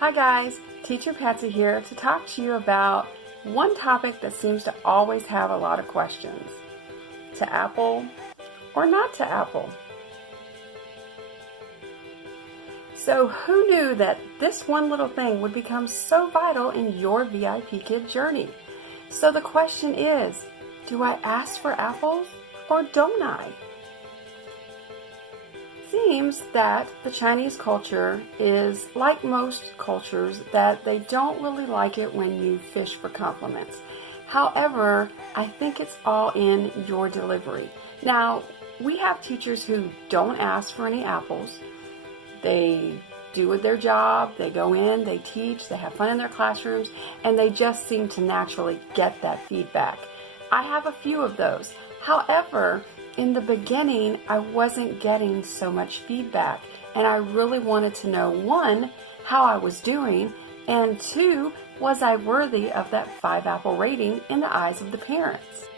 Hi guys, Teacher Patsy here to talk to you about one topic that seems to always have a lot of questions. To Apple or not to Apple? So who knew that this one little thing would become so vital in your VIPKID journey? So the question is, do I ask for apples or don't I? Seems that the Chinese culture is like most cultures, that they don't really like it when you fish for compliments. However, I think it's all in your delivery. Now, we have teachers who don't ask for any apples. They do their job, they go in, they teach, they have fun in their classrooms, and they just seem to naturally get that feedback. I have a few of those. However, in the beginning, I wasn't getting so much feedback, and I really wanted to know, one, how I was doing, and two, was I worthy of that 5-apple rating in the eyes of the parents?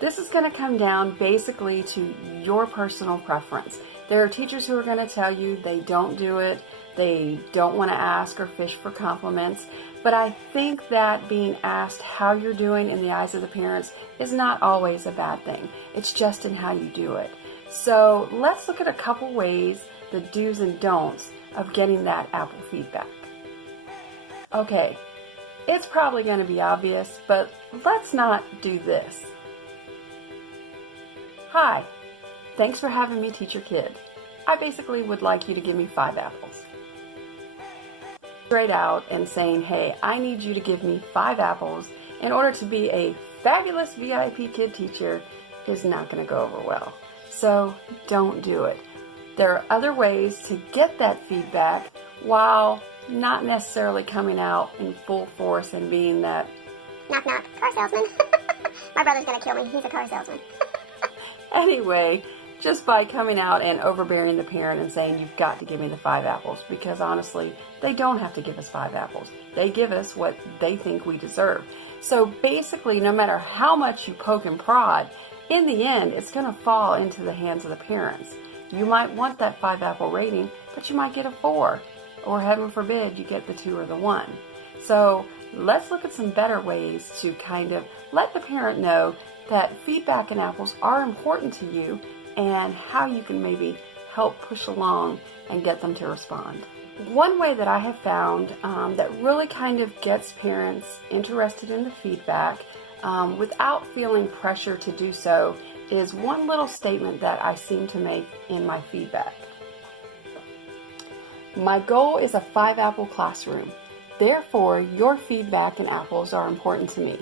This is going to come down basically to your personal preference. There are teachers who are going to tell you they don't do it, they don't want to ask or fish for compliments, but I think that being asked how you're doing in the eyes of the parents is not always a bad thing. It's just in how you do it. So let's look at a couple ways, the do's and don'ts of getting that Apple feedback. Okay, it's probably going to be obvious, but let's not do this. Hi, thanks for having me teach your kid. I basically would like you to give me 5 apples. Straight out and saying, hey, I need you to give me 5 apples in order to be a fabulous VIPKID teacher is not going to go over well. So don't do it. There are other ways to get that feedback while not necessarily coming out in full force and being that knock knock car salesman. My brother's gonna kill me. He's a car salesman. Anyway, just by coming out and overbearing the parent and saying you've got to give me the 5 apples, because honestly, they don't have to give us 5 apples. They give us what they think we deserve. So basically, no matter how much you poke and prod, in the end, it's going to fall into the hands of the parents. You might want that 5-apple rating, but you might get a 4, or heaven forbid, you get the 2 or the 1. So let's look at some better ways to kind of let the parent know that feedback and apples are important to you and how you can maybe help push along and get them to respond. One way that I have found that really kind of gets parents interested in the feedback without feeling pressure to do so is one little statement that I seem to make in my feedback. My goal is a 5-apple classroom. Therefore, your feedback and apples are important to me.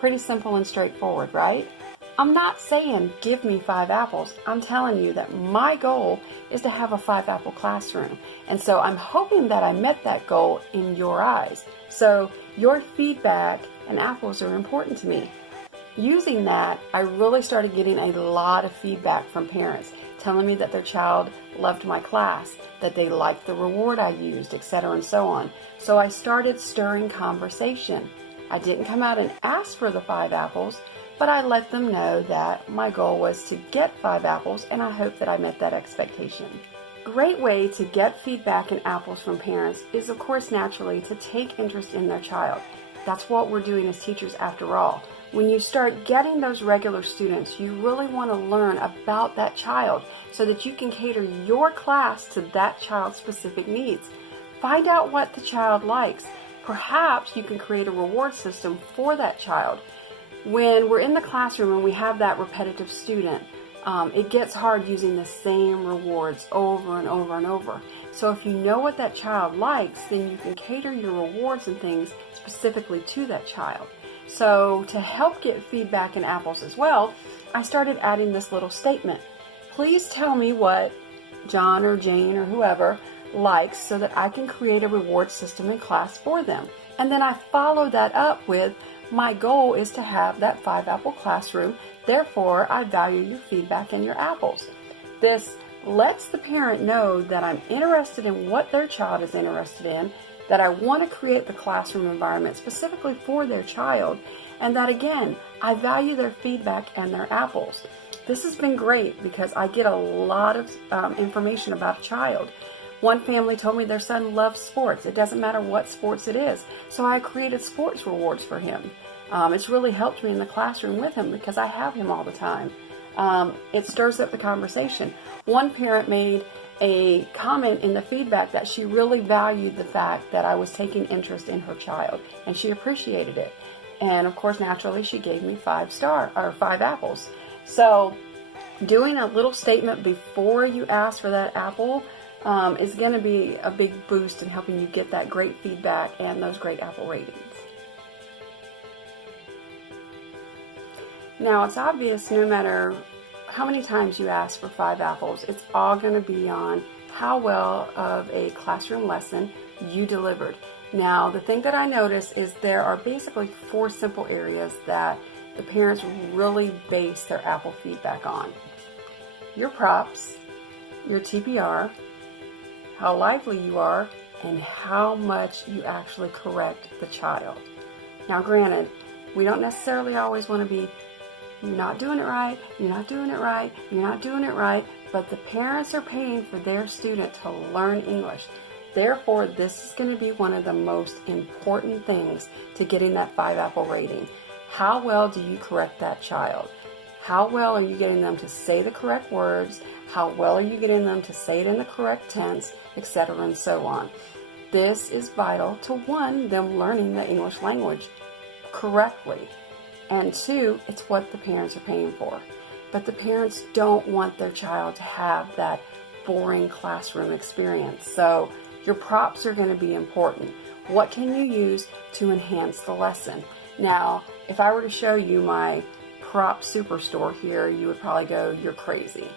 Pretty simple and straightforward, right? I'm not saying give me 5 apples. I'm telling you that my goal is to have a 5-apple classroom. And so I'm hoping that I met that goal in your eyes. So your feedback and apples are important to me. Using that, I really started getting a lot of feedback from parents telling me that their child loved my class, that they liked the reward I used, etc. and so on. So I started stirring conversation. I didn't come out and ask for the 5 apples, but I let them know that my goal was to get 5 apples, and I hope that I met that expectation. A great way to get feedback and apples from parents is, of course, naturally to take interest in their child. That's what we're doing as teachers after all. When you start getting those regular students, you really want to learn about that child so that you can cater your class to that child's specific needs. Find out what the child likes. Perhaps you can create a reward system for that child. When we're in the classroom and we have that repetitive student, it gets hard using the same rewards over and over and over. So if you know what that child likes, then you can cater your rewards and things specifically to that child. So to help get feedback and apples as well, I started adding this little statement. Please tell me what John or Jane or whoever likes so that I can create a reward system in class for them. And then I follow that up with, my goal is to have that 5-apple classroom, therefore I value your feedback and your apples. This lets the parent know that I'm interested in what their child is interested in, that I want to create the classroom environment specifically for their child, and that again, I value their feedback and their apples. This has been great because I get a lot of information about a child. One family told me their son loves sports. It doesn't matter what sports it is. So I created sports rewards for him. It's really helped me in the classroom with him because I have him all the time. It stirs up the conversation. One parent made a comment in the feedback that she really valued the fact that I was taking interest in her child, and she appreciated it. And of course, naturally, she gave me 5 apples. So doing a little statement before you ask for that apple is going to be a big boost in helping you get that great feedback and those great apple ratings. Now, it's obvious no matter how many times you ask for 5 apples, it's all going to be on how well of a classroom lesson you delivered. Now, the thing that I notice is there are basically 4 simple areas that the parents really base their apple feedback on. Your props, your TPR, how lively you are, and how much you actually correct the child. Now, granted, we don't necessarily always want to be, you're not doing it right, you're not doing it right, you're not doing it right, but the parents are paying for their student to learn English. Therefore, this is going to be one of the most important things to getting that 5 apple rating. How well do you correct that child? How well are you getting them to say the correct words? How well are you getting them to say it in the correct tense, etc. and so on? This is vital to 1, them learning the English language correctly. And 2, it's what the parents are paying for. But the parents don't want their child to have that boring classroom experience. So your props are going to be important. What can you use to enhance the lesson? Now, if I were to show you my prop superstore here, you would probably go, you're crazy.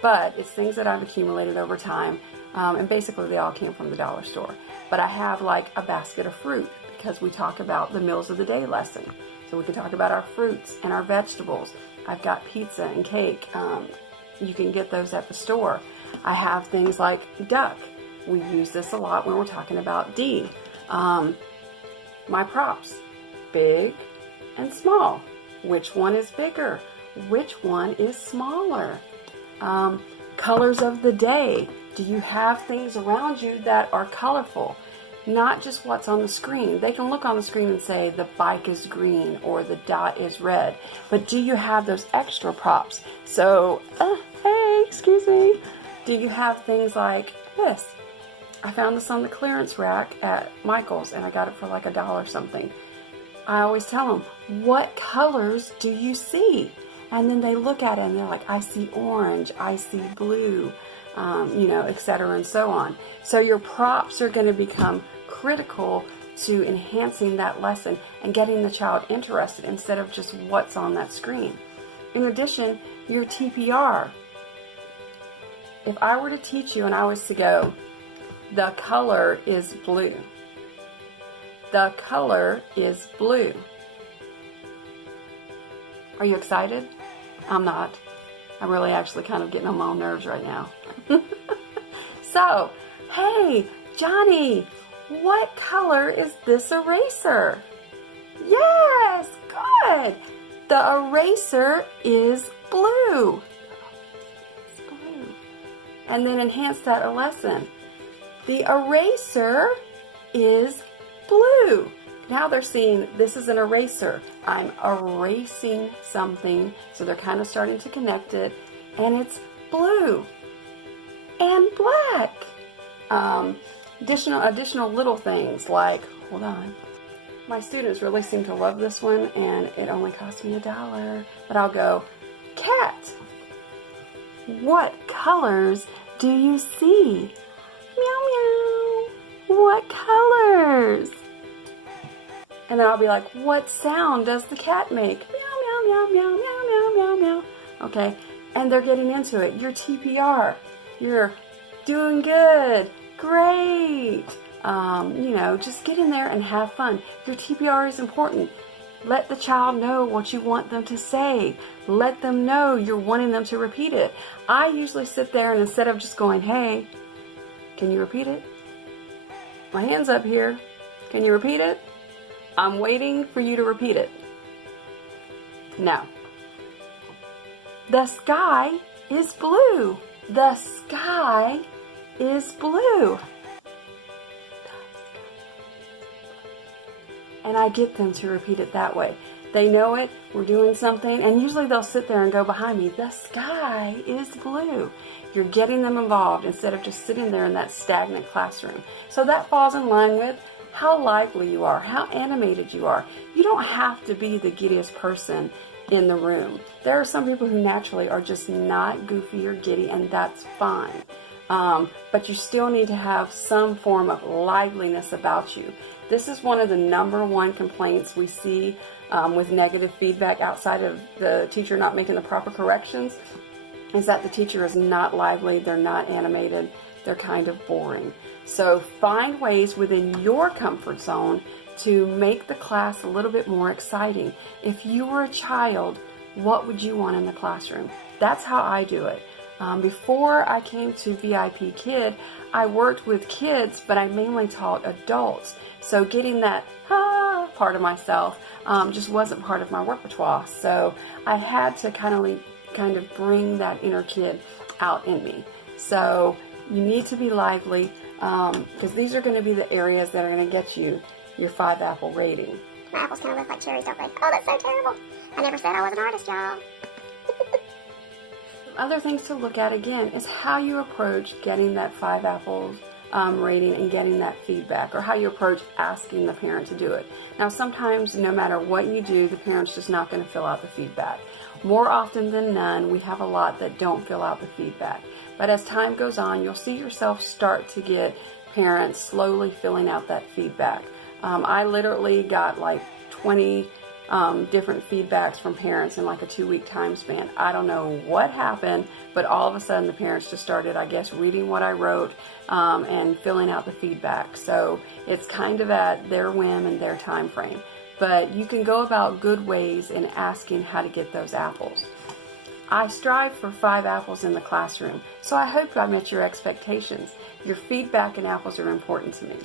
But it's things that I've accumulated over time, and basically they all came from the dollar store. But I have like a basket of fruit because we talk about the meals of the day lesson. So we can talk about our fruits and our vegetables. I've got pizza and cake. You can get those at the store. I have things like duck. We use this a lot when we're talking about D. My props, big and small. Which one is bigger? Which one is smaller? Colors of the day. Do you have things around you that are colorful? Not just what's on the screen. They can look on the screen and say the bike is green or the dot is red. But do you have those extra props? So, hey, excuse me. Do you have things like this? I found this on the clearance rack at Michael's and I got it for like $1 something. I always tell them, what colors do you see? And then they look at it and they're like, I see orange, I see blue, etc. and so on. So your props are going to become critical to enhancing that lesson and getting the child interested instead of just what's on that screen. In addition, your TPR. If I were to teach you and I was to go, the color is blue. The color is blue. Are you excited? I'm not. I'm really actually kind of getting on my own nerves right now. So, hey, Johnny, what color is this eraser? Yes, good. The eraser is blue. It's blue. And then enhance that lesson. The eraser is blue. Now they're seeing this is an eraser. I'm erasing something. So they're kind of starting to connect it. And it's blue and black. Additional little things like, hold on. My students really seem to love this one and it only cost me $1. But I'll go, cat. What colors do you see? Meow meow. What colors? And then I'll be like, what sound does the cat make? Meow, meow, meow, meow, meow, meow, meow, meow. Okay, and they're getting into it. Your TPR, you're doing good, great. Just get in there and have fun. Your TPR is important. Let the child know what you want them to say. Let them know you're wanting them to repeat it. I usually sit there and instead of just going, hey, can you repeat it? My hand's up here. Can you repeat it? I'm waiting for you to repeat it. No. The sky is blue. The sky is blue. And I get them to repeat it that way. They know it, we're doing something, and usually they'll sit there and go behind me, the sky is blue. You're getting them involved instead of just sitting there in that stagnant classroom. So that falls in line with how lively you are, how animated you are. You don't have to be the giddiest person in the room. There are some people who naturally are just not goofy or giddy, and that's fine. But you still need to have some form of liveliness about you. This is one of the #1 complaints we see with negative feedback outside of the teacher not making the proper corrections, is that the teacher is not lively, they're not animated, they're kind of boring. So find ways within your comfort zone to make the class a little bit more exciting. If you were a child, what would you want in the classroom? That's how I do it. Before I came to VIPKID, I worked with kids, but I mainly taught adults. So getting that part of myself just wasn't part of my repertoire. So I had to kind of bring that inner kid out in me. So you need to be lively because these are going to be the areas that are going to get you your 5 apple rating. My apples kind of look like cherries, don't they? Oh, that's so terrible. I never said I was an artist, y'all. Other things to look at again is how you approach getting that 5 apples rating and getting that feedback, or how you approach asking the parent to do it. Now sometimes no matter what you do, the parent's just not going to fill out the feedback. More often than none, we have a lot that don't fill out the feedback. But as time goes on, you'll see yourself start to get parents slowly filling out that feedback. I literally got like 20 different feedbacks from parents in like a 2-week time span. I don't know what happened, but all of a sudden the parents just started, I guess, reading what I wrote and filling out the feedback. So it's kind of at their whim and their time frame. But you can go about good ways in asking how to get those apples. I strive for 5 apples in the classroom, so I hope I met your expectations. Your feedback and apples are important to me.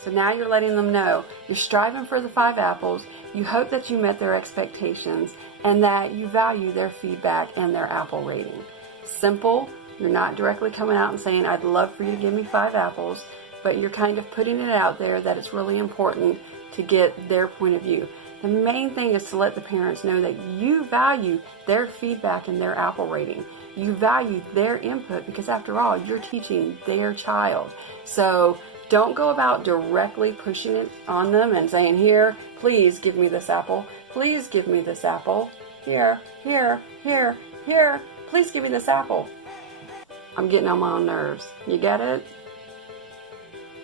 So now you're letting them know you're striving for the 5 apples, you hope that you met their expectations, and that you value their feedback and their apple rating. Simple, you're not directly coming out and saying, I'd love for you to give me 5 apples, but you're kind of putting it out there that it's really important to get their point of view. The main thing is to let the parents know that you value their feedback and their apple rating. You value their input because after all, you're teaching their child. So don't go about directly pushing it on them and saying, here, please give me this apple. Please give me this apple. Here, here, here, here. Please give me this apple. I'm getting on my own nerves. You get it?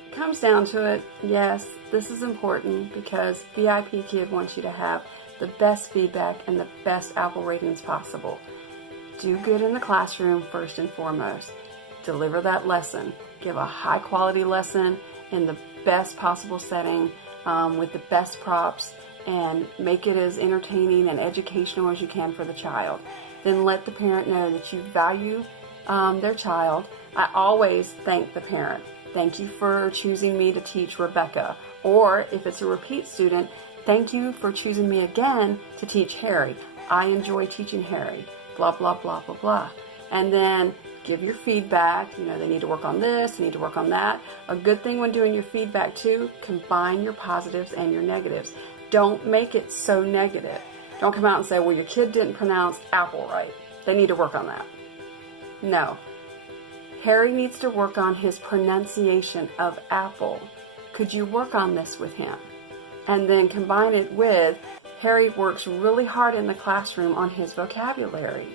It comes down to it, yes, this is important because VIPKID wants you to have the best feedback and the best apple ratings possible. Do good in the classroom first and foremost. Deliver that lesson. Give a high quality lesson in the best possible setting with the best props, and make it as entertaining and educational as you can for the child. Then let the parent know that you value their child. I always thank the parent. Thank you for choosing me to teach Rebecca. Or if it's a repeat student, thank you for choosing me again to teach Harry. I enjoy teaching Harry. Blah, blah, blah, blah, blah. And then give your feedback. You know, they need to work on this, they need to work on that. A good thing when doing your feedback too, combine your positives and your negatives. Don't make it so negative. Don't come out and say, well, your kid didn't pronounce apple right. They need to work on that. No. Harry needs to work on his pronunciation of apple. Could you work on this with him? And then combine it with, Harry works really hard in the classroom on his vocabulary.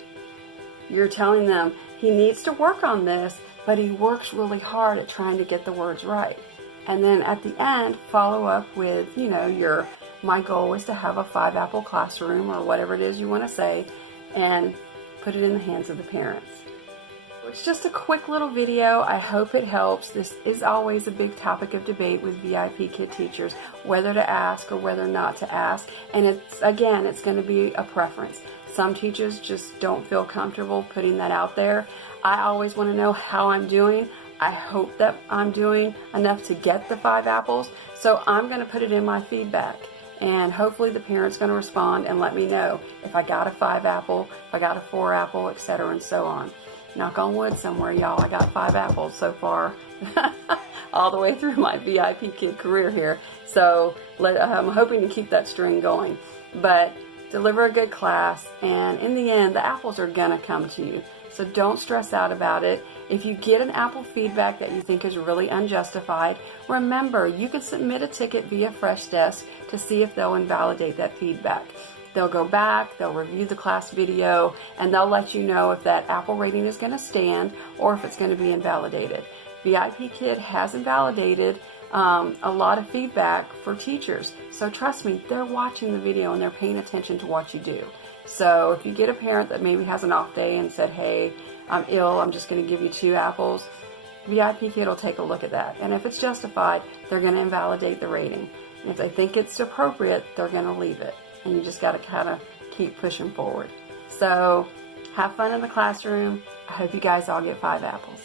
You're telling them he needs to work on this, but he works really hard at trying to get the words right. And then at the end, follow up with, you know, my goal is to have a 5 apple classroom, or whatever it is you want to say, and put it in the hands of the parents. It's just a quick little video. I hope it helps. This is always a big topic of debate with VIPKID teachers, whether to ask or whether not to ask. And it's going to be a preference. Some teachers just don't feel comfortable putting that out there. I always want to know how I'm doing. I hope that I'm doing enough to get the 5 apples. So I'm going to put it in my feedback. And hopefully the parent's going to respond and let me know if I got a 5 apple, if I got a 4 apple, etc. and so on. knock on wood somewhere, y'all, I got 5 apples so far. All the way through my VIPKID career here. So I'm hoping to keep that string going. But deliver a good class, and in the end, the apples are gonna come to you. So don't stress out about it. If you get an apple feedback that you think is really unjustified, remember, you can submit a ticket via Fresh Desk to see if they'll invalidate that feedback. They'll go back, they'll review the class video, and they'll let you know if that apple rating is going to stand or if it's going to be invalidated. VIPKID has invalidated a lot of feedback for teachers. So trust me, they're watching the video and they're paying attention to what you do. So if you get a parent that maybe has an off day and said, hey, I'm ill, I'm just going to give you 2 apples, VIPKID will take a look at that. And if it's justified, they're going to invalidate the rating. And if they think it's appropriate, they're going to leave it. And you just got to kind of keep pushing forward. So have fun in the classroom. I hope you guys all get 5 apples.